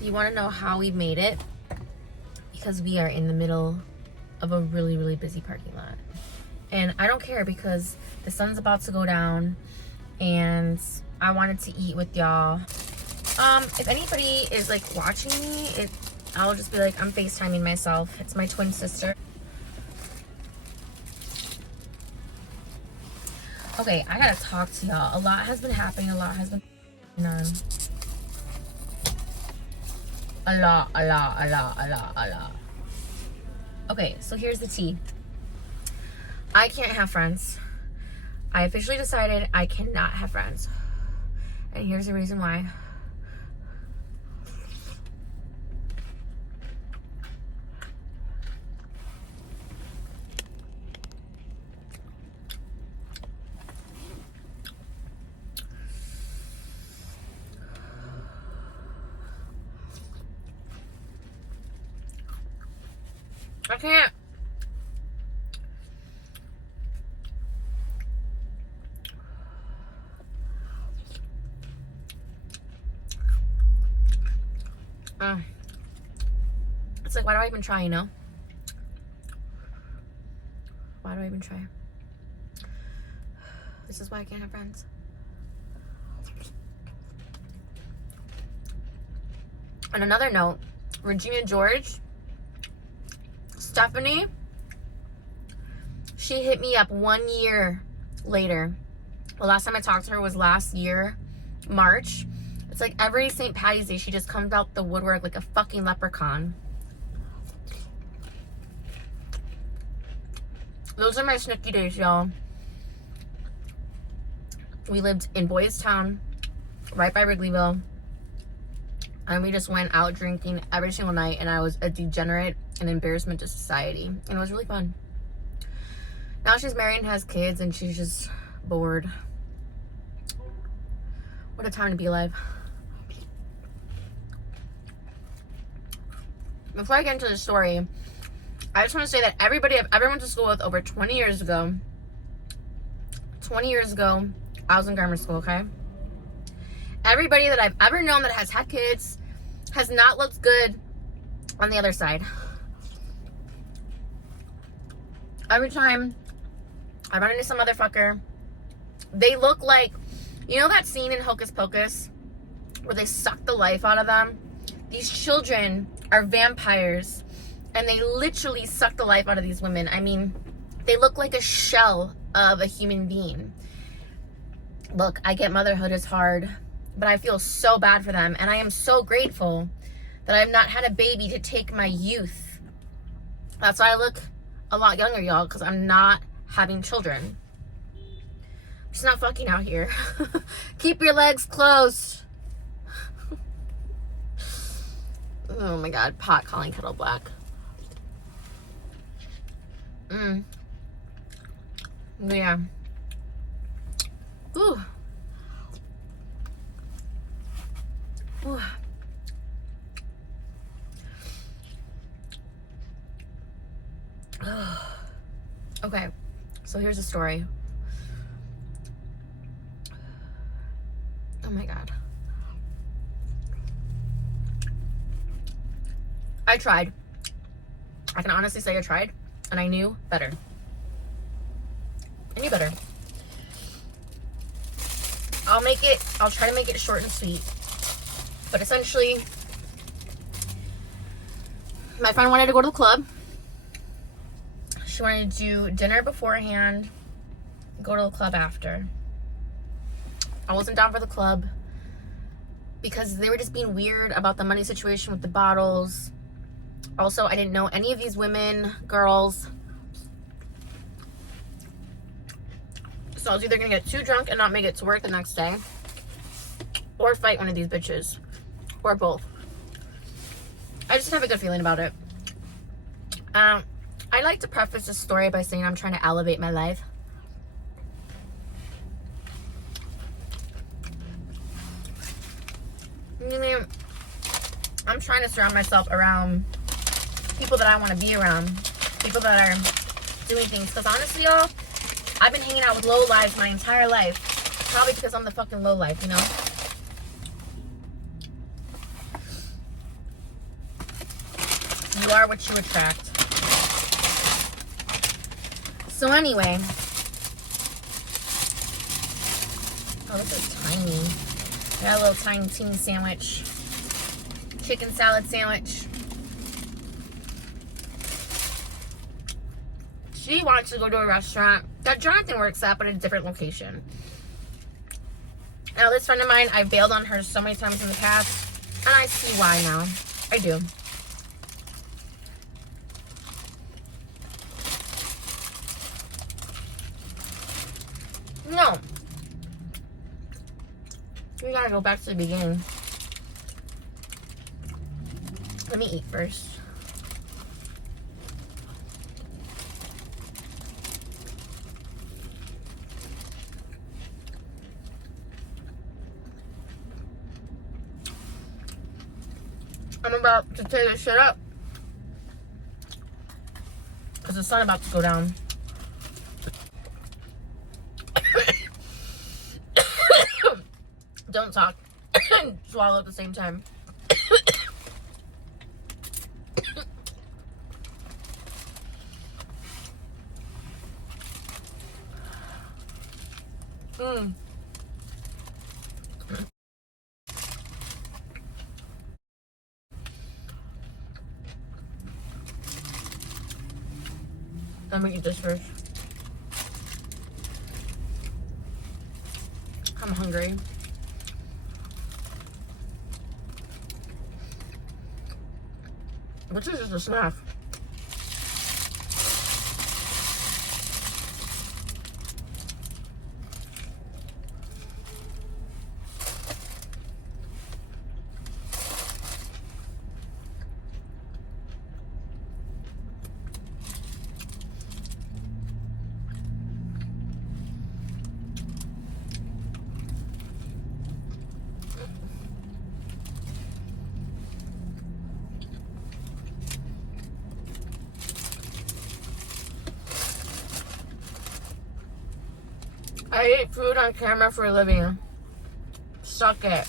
You want to know how we made it? Because we are in the middle of a really, really busy parking lot. And I don't care because the sun's about to go down and I wanted to eat with y'all. If anybody is like watching me, I'll just be like, I'm FaceTiming myself. It's my twin sister. Okay, I gotta talk to y'all. A lot has been happening. A lot has been on. A lot. Okay, so here's the tea. I can't have friends. I officially decided I cannot have friends. And here's the reason why. I can't. It's like, why do I even try, you know? Why do I even try? This is why I can't have friends. On another note, Regina George, Stephanie, she hit me up 1 year later. The last time I talked to her was last year, March. It's like every St. Patty's Day, she just comes out the woodwork like a fucking leprechaun. Those are my snooki days, y'all. We lived in Boys Town, right by Wrigleyville. And we just went out drinking every single night. And I was a degenerate and embarrassment to society. And it was really fun. Now she's married and has kids and she's just bored. What a time to be alive. Before I get into the story, I just want to say that everybody I've ever went to school with over 20 years ago, I was in grammar school, okay? Everybody that I've ever known that has had kids has not looked good on the other side. Every time I run into some motherfucker, they look like, you know that scene in Hocus Pocus where they suck the life out of them? These children are vampires and they literally suck the life out of these women. I mean, they look like a shell of a human being. Look, I get motherhood is hard, but I feel so bad for them. And I am so grateful that I have not had a baby to take my youth. That's why I look a lot younger, y'all, because I'm not having children. I'm just not fucking out here. Keep your legs closed. Oh my God, pot calling kettle black. Yeah. Ooh. Ooh. Okay, so here's the story. Oh my God. I tried. I can honestly say I tried, and I knew better. I knew better. I'll try to make it short and sweet. But essentially, my friend wanted to go to the club. She wanted to do dinner beforehand, go to the club after. I wasn't down for the club because they were just being weird about the money situation with the bottles. Also, I didn't know any of these women, girls. So I was either gonna get too drunk and not make it to work the next day, or fight one of these bitches, or both. I just have a good feeling about it. I like to preface this story by saying I'm trying to elevate my life. I'm trying to surround myself around people that I want to be around, people that are doing things. Because honestly, y'all, I've been hanging out with low lives my entire life. Probably because I'm the fucking low life, you know? You are what you attract. So anyway. Oh, this is tiny. Got a little tiny teeny sandwich. Chicken salad sandwich. She wants to go to a restaurant that Jonathan works at, but at a different location. Now, this friend of mine, I bailed on her so many times in the past, and I see why now. I do. No. We gotta go back to the beginning. Let me eat first. I'm about to tear this shit up because the sun about to go down. Don't talk and swallow at the same time. Let me eat this first. I'm hungry. Which is just a snack. I eat food on camera for a living. Suck it.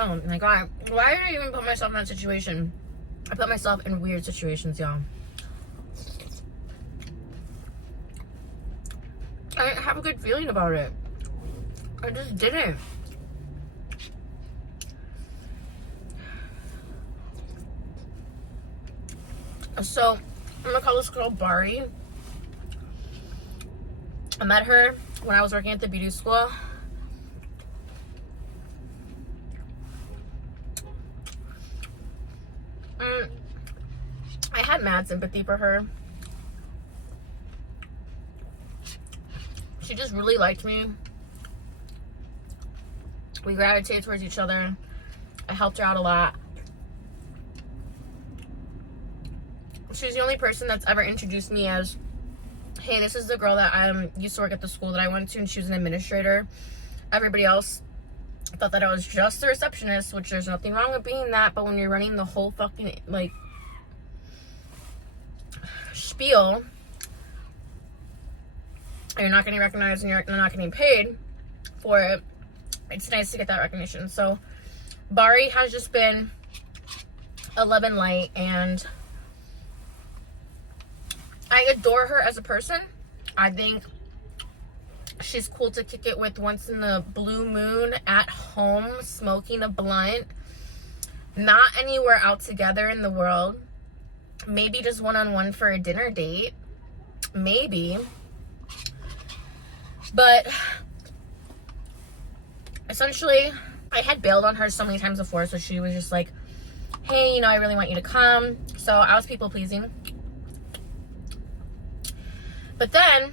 Oh my god. Why did I even put myself in that situation? I put myself in weird situations, y'all. I didn't have a good feeling about it. I just didn't. So, I'm gonna call this girl Bari. I met her when I was working at the beauty school. I had mad sympathy for her. She just really liked me. We gravitated towards each other. I helped her out a lot. She's the only person that's ever introduced me as, hey, this is the girl that used to work at the school that I went to, and she was an administrator. Everybody else thought that I was just a receptionist, which there's nothing wrong with being that, but when you're running the whole fucking, like, spiel, you're not getting recognized and you're not getting paid for it, it's nice to get that recognition. So Bari has just been a love and light, and I adore her as a person. I think she's cool to kick it with once in the blue moon at home, smoking a blunt. Not anywhere out together in the world. Maybe just one-on-one for a dinner date. Maybe. But essentially, I had bailed on her so many times before, so she was just like, hey, you know, I really want you to come. So I was people-pleasing. But then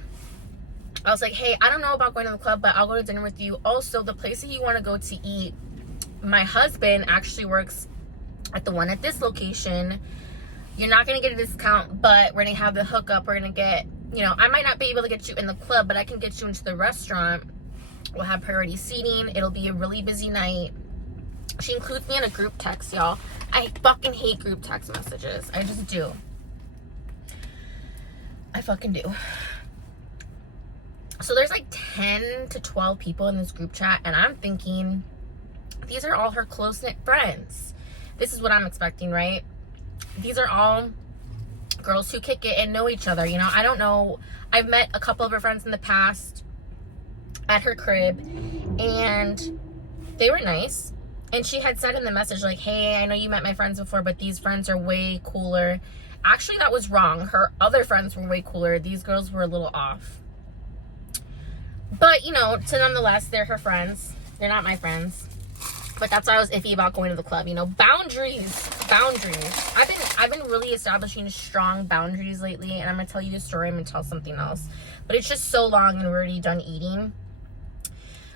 I was like, hey, I don't know about going to the club, but I'll go to dinner with you. Also, the place that you want to go to eat, my husband actually works at the one at this location. You're not going to get a discount, but we're going to have the hookup. We're going to get, you know, I might not be able to get you in the club, but I can get you into the restaurant. We'll have priority seating. It'll be a really busy night. She includes me in a group text, y'all. I fucking hate group text messages. I just do. I fucking do. So there's like 10 to 12 people in this group chat, and I'm thinking, these are all her close-knit friends. This is what I'm expecting, right? These are all girls who kick it and know each other, you know? I don't know. I've met a couple of her friends in the past at her crib, and they were nice. And she had said in the message, like, hey, I know you met my friends before, but these friends are way cooler. Actually, that was wrong. Her other friends were way cooler. These girls were a little off. But, you know, so nonetheless, they're her friends. They're not my friends. But that's why I was iffy about going to the club. You know, boundaries. Boundaries. I've been really establishing strong boundaries lately. And I'm going to tell you the story. I'm going to tell something else. But it's just so long and we're already done eating.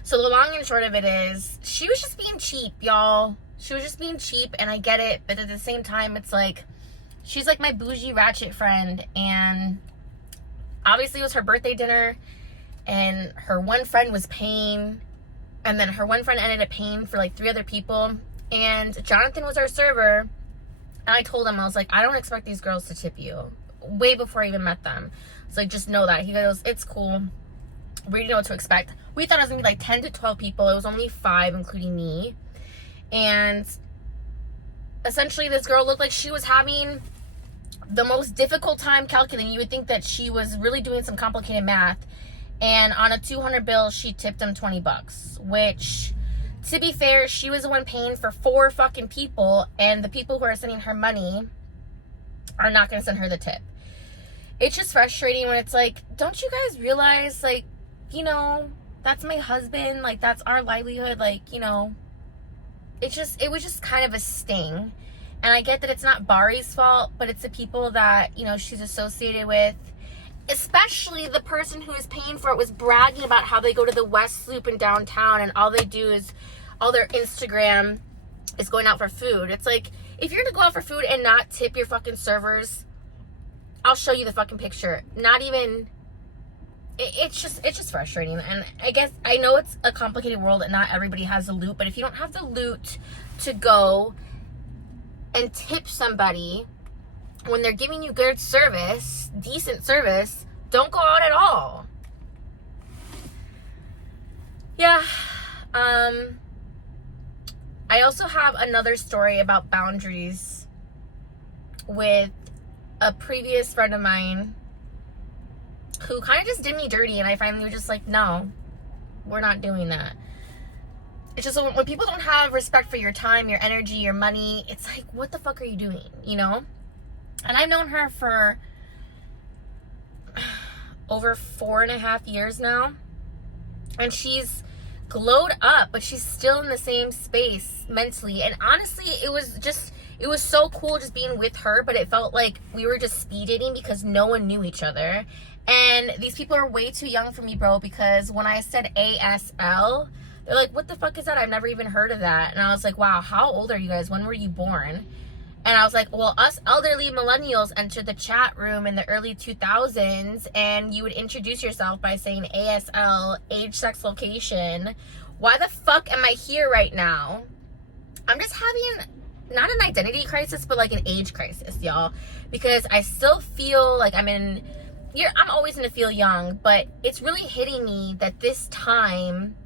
So the long and short of it is, she was just being cheap, y'all. She was just being cheap, and I get it. But at the same time, it's like, she's like my bougie ratchet friend. And obviously it was her birthday dinner, and her one friend was paying. And then her one friend ended up paying for like 3 other people. And Jonathan was our server. And I told him, I was like, I don't expect these girls to tip you. Way before I even met them. It's like, just know that. He goes, it's cool. We didn't know what to expect. We thought it was going to be like 10 to 12 people. It was only 5, including me. And essentially, this girl looked like she was having the most difficult time calculating. You would think that she was really doing some complicated math. And on a $200 bill, she tipped them $20. Which, to be fair, she was the one paying for 4 fucking people. And the people who are sending her money are not going to send her the tip. It's just frustrating when it's like, don't you guys realize, like, you know, that's my husband, like, that's our livelihood, like, you know, it was just kind of a sting. And I get that it's not Bari's fault, but it's the people that, you know, she's associated with. Especially the person who is paying for it was bragging about how they go to the West Loop in downtown, and all they do is, all their Instagram is going out for food. It's like, if you're gonna go out for food and not tip your fucking servers, I'll show you the fucking picture. Not even... It's just frustrating. And I guess, I know it's a complicated world and not everybody has the loot, but if you don't have the loot to go and tip somebody when they're giving you good service, decent service, don't go out at all. Yeah. I also have another story about boundaries with a previous friend of mine who kind of just did me dirty, and I finally was just like, no, we're not doing that. It's just when people don't have respect for your time, your energy, your money, it's like, what the fuck are you doing, you know? And I've known her for over 4.5 years now, and she's glowed up, but she's still in the same space mentally. And honestly, it was so cool just being with her, but it felt like we were just speed dating because no one knew each other. And these people are way too young for me, bro, because when I said ASL, they're like, what the fuck is that? I've never even heard of that. And I was like, wow, how old are you guys? When were you born? And I was like, well, us elderly millennials entered the chat room in the early 2000s, and you would introduce yourself by saying ASL, age, sex, location. Why the fuck am I here right now? I'm just having not an identity crisis, but like an age crisis, y'all. Because I still feel like I'm in I'm always going to feel young, but it's really hitting me that this time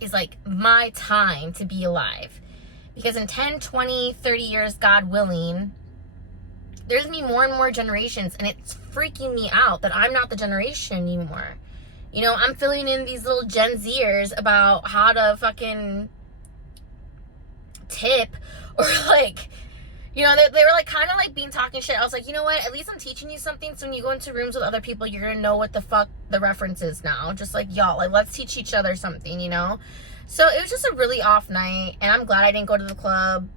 is like my time to be alive. Because in 10, 20, 30 years, God willing, there's going to be more and more generations, and it's freaking me out that I'm not the generation anymore. You know, I'm filling in these little Gen Zers about how to fucking tip, or like, you know, they were like kind of like being talking shit. I was like, you know what, at least I'm teaching you something, so when you go into rooms with other people, you're gonna know what the fuck the reference is now. Just like, y'all, like, let's teach each other something, you know? So it was just a really off night, and I'm glad I didn't go to the club.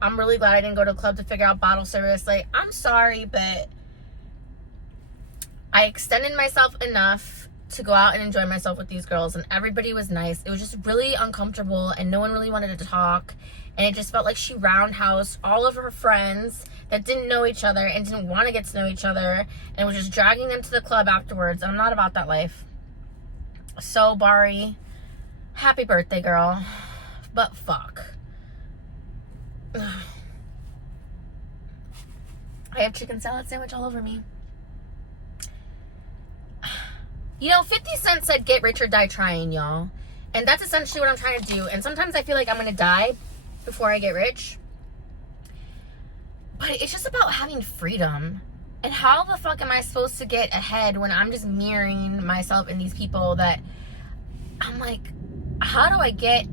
I'm really glad I didn't go to the club to figure out bottle service. Like, I'm sorry, but I extended myself enough to go out and enjoy myself with these girls, and everybody was nice. It was just really uncomfortable, and no one really wanted to talk, and it just felt like she roundhoused all of her friends that didn't know each other and didn't want to get to know each other, and was just dragging them to the club afterwards. I'm not about that life. So, Bari, happy birthday, girl. But fuck. I have chicken salad sandwich all over me. You know, 50 Cent said get rich or die trying, y'all. And that's essentially what I'm trying to do. And sometimes I feel like I'm going to die before I get rich. But it's just about having freedom. And how the fuck am I supposed to get ahead when I'm just mirroring myself in these people that I'm like, how do I get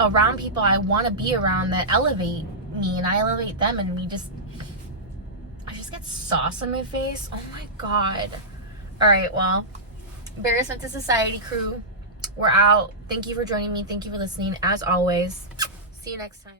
around people I want to be around that elevate me and I elevate them, and I just get sauce on my face? Oh my God. All right, well, Embarrassment to Society crew, we're out. Thank you for joining me. Thank you for listening. As always, see you next time.